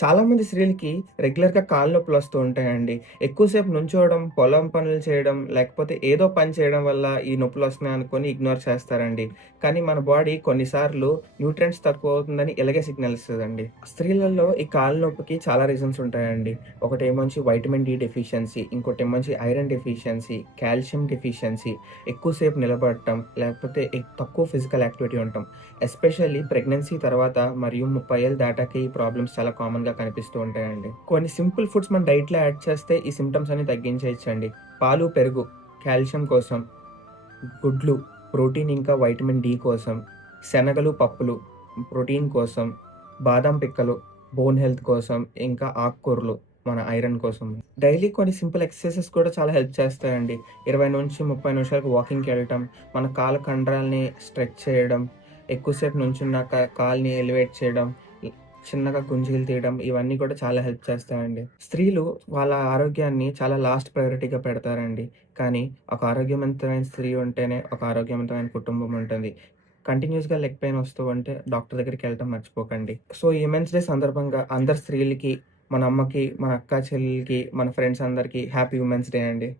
చాలామంది స్త్రీలకి రెగ్యులర్‌గా కాళ్ళు నొప్పులొస్తూ ఉంటాయండి. ఎక్కువసేపు నుంచోవడం, పొలం పనులు చేయడం, లేకపోతే ఏదో పని చేయడం వల్ల ఈ నొప్పులొస్తున్నాయి అనుకోని ఇగ్నోర్ చేస్తారండి. కానీ మన బాడీ కొన్నిసార్లు న్యూట్రియంట్స్ తక్కువవుతుందని ఇలాగే సిగ్నల్ ఇస్తదండి. స్త్రీలలో ఈ కాళ్ళ నొప్పికి చాలా రీజన్స్ ఉంటాయండి. ఒకటేమోంచి వైటమిన్ డి డెఫిషియన్సీ, ఇంకోటేమోంచి ఐరన్ డెఫిషియన్సీ, కాల్షియం డెఫిషియన్సీ, ఎక్కువ సేపు నిలబడటం, లేకపోతే తక్కువ ఫిజికల్ యాక్టివిటీ ఉండటం. ఎస్పెషల్లీ ప్రెగ్నెన్సీ తర్వాత మరియు 30 ఏళ్ళు దాటాక ఈ ప్రాబ్లమ్స్ చాలా కామన్‌గా కనిపిస్తూ ఉంటాయండి. కొన్ని సింపుల్ ఫుడ్స్ మన డైట్‌లో యాడ్ చేస్తే ఈ సింప్టమ్స్ అన్ని తగ్గించేయొచ్చండి. పాలు, పెరుగు కాల్షియం కోసం, గుడ్లు ప్రోటీన్ ఇంకా వైటమిన్ డి కోసం, శనగలు, పప్పులు ప్రోటీన్ కోసం, బాదం పిక్కలు బోన్ హెల్త్ కోసం, ఇంకా ఆకుకూరలు మన ఐరన్ కోసం. డైలీ కొన్ని సింపుల్ ఎక్సర్‌సైజెస్ కూడా చాలా హెల్ప్ చేస్తాయండి. 20-30 నిమిషాలకు వాకింగ్‌కెళ్ళటం, మన కాళ్ళ కండరాల్ని స్ట్రెచ్ చేయడం, ఎక్కువసేపు నుంచున్నాక కాలుని ఎలివేట్ చేయడం, చిన్నగా గుంజీలు తీయడం ఇవన్నీ కూడా చాలా హెల్ప్ చేస్తాయండి. స్త్రీలు వాళ్ళ ఆరోగ్యాన్ని చాలా లాస్ట్ ప్రయారిటీగా పెడతారండి. కానీ ఒక ఆరోగ్యవంతమైన స్త్రీ ఉంటేనే ఒక ఆరోగ్యవంతమైన కుటుంబం ఉంటుంది. కంటిన్యూయస్‌గా లెగ్ పెయిన్ వస్తూ ఉంటే డాక్టర్ దగ్గరికెళ్ళటం మర్చిపోకండి. సో, ఈ విమెన్స్ డే సందర్భంగా అందరు స్త్రీలకి, మన అమ్మకి, మన అక్క చెల్లెలకి, మన ఫ్రెండ్స్ అందరికి హ్యాపీ విమెన్స్ డే అండి.